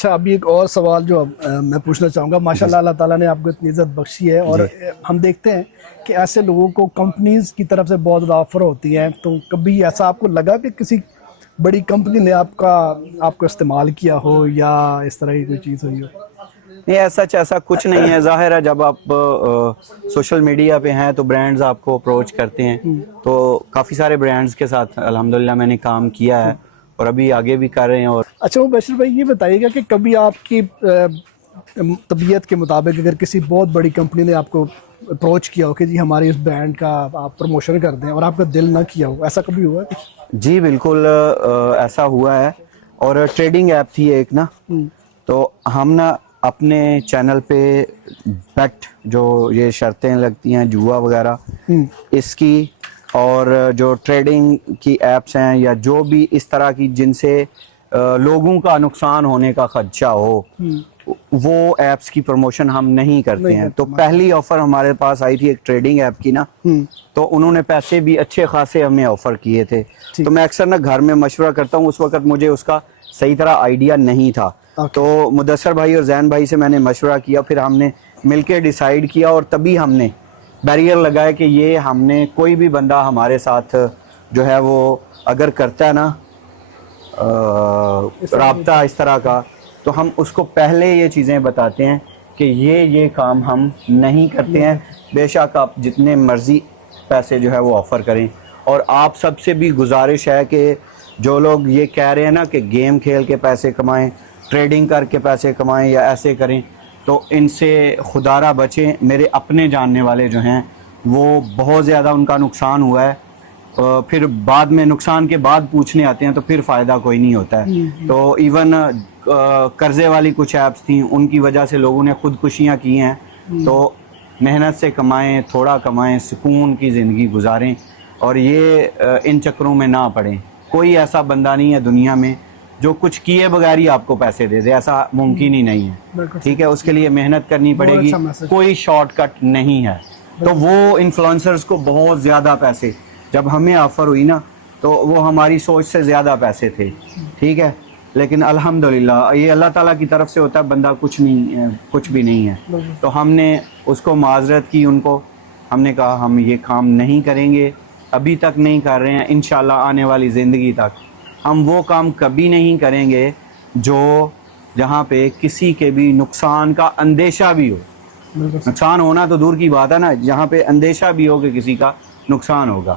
اچھا ابھی ایک اور سوال جو میں پوچھنا چاہوں گا. ماشاءاللہ اللہ تعالیٰ نے آپ کو اتنی عزت بخشی ہے اور ہم دیکھتے ہیں کہ ایسے لوگوں کو کمپنیز کی طرف سے بہت زیادہ آفر ہوتی ہیں, تو کبھی ایسا آپ کو لگا کہ کسی بڑی کمپنی نے آپ کو استعمال کیا ہو یا اس طرح کی کوئی چیز ہوئی ہو؟ نہیں, ایسا کچھ نہیں ہے. ظاہر ہے جب آپ سوشل میڈیا پہ ہیں تو برانڈز آپ کو اپروچ کرتے ہیں, تو کافی سارے برانڈز کے ساتھ الحمدللہ میں نے کام کیا ہے اور ابھی آگے بھی کر رہے ہیں. اور اچھا مبشر بھائی یہ بتائیے گا کہ کبھی آپ کی طبیعت کے مطابق اگر کسی بہت بڑی کمپنی نے آپ کو اپروچ کیا ہو کہ جی ہمارے اس برانڈ کا آپ پروموشن کر دیں اور آپ کا دل نہ کیا ہو, ایسا کبھی ہوا ہے؟ جی بالکل ایسا ہوا ہے. اور ٹریڈنگ ایپ تھی ایک نا, تو ہم نا اپنے چینل پہ بیٹ جو یہ شرطیں لگتی ہیں جوا وغیرہ اس کی, اور جو ٹریڈنگ کی ایپس ہیں یا جو بھی اس طرح کی جن سے لوگوں کا نقصان ہونے کا خدشہ ہو, وہ ایپس کی پروموشن ہم نہیں کرتے ہیں. تو پہلی آفر ہمارے پاس آئی تھی ایک ٹریڈنگ ایپ کی نا, تو انہوں نے پیسے بھی اچھے خاصے ہمیں آفر کیے تھے. تو میں اکثر نا گھر میں مشورہ کرتا ہوں, اس وقت مجھے اس کا صحیح طرح آئیڈیا نہیں تھا. تو مدثر بھائی اور زین بھائی سے میں نے مشورہ کیا, پھر ہم نے مل کے ڈیسائیڈ کیا اور تبھی ہم نے بیریئر لگایا کہ یہ ہم نے کوئی بھی بندہ ہمارے ساتھ جو ہے وہ اگر کرتا ہے نا رابطہ اس طرح کا, تو ہم اس کو پہلے یہ چیزیں بتاتے ہیں کہ یہ کام ہم نہیں کرتے ہیں. بے شک آپ جتنے مرضی پیسے جو ہے وہ آفر کریں. اور آپ سب سے بھی گزارش ہے کہ جو لوگ یہ کہہ رہے ہیں نا کہ گیم کھیل کے پیسے کمائیں, ٹریڈنگ کر کے پیسے کمائیں یا ایسے کریں, تو ان سے خدا را بچیں. میرے اپنے جاننے والے جو ہیں وہ بہت زیادہ ان کا نقصان ہوا ہے, پھر بعد میں نقصان کے بعد پوچھنے آتے ہیں تو پھر فائدہ کوئی نہیں ہوتا ہے. تو ایون قرضے والی کچھ ایپس تھیں, ان کی وجہ سے لوگوں نے خودکشیاں کی ہیں. تو محنت سے کمائیں, تھوڑا کمائیں, سکون کی زندگی گزاریں اور یہ ان چکروں میں نہ پڑیں. کوئی ایسا بندہ نہیں ہے دنیا میں جو کچھ کیے بغیر ہی آپ کو پیسے دے دے, ایسا ممکن ہی نہیں ہے. ٹھیک ہے, اس کے لیے محنت کرنی پڑے گی, کوئی شارٹ کٹ نہیں ہے. تو وہ انفلوئنسرز کو بہت زیادہ پیسے جب ہمیں آفر ہوئی نا, تو وہ ہماری سوچ سے زیادہ پیسے تھے. ٹھیک ہے, لیکن الحمدللہ یہ اللہ تعالیٰ کی طرف سے ہوتا ہے, بندہ کچھ بھی نہیں ہے. تو ہم نے اس کو معذرت کی, ان کو ہم نے کہا ہم یہ کام نہیں کریں گے, ابھی تک نہیں کر رہے ہیں, انشاءاللہ آنے والی زندگی تک ہم وہ کام کبھی نہیں کریں گے جہاں پہ کسی کے بھی نقصان کا اندیشہ بھی ہو. نقصان ہونا تو دور کی بات ہے نا, جہاں پہ اندیشہ بھی ہو کہ کسی کا نقصان ہوگا.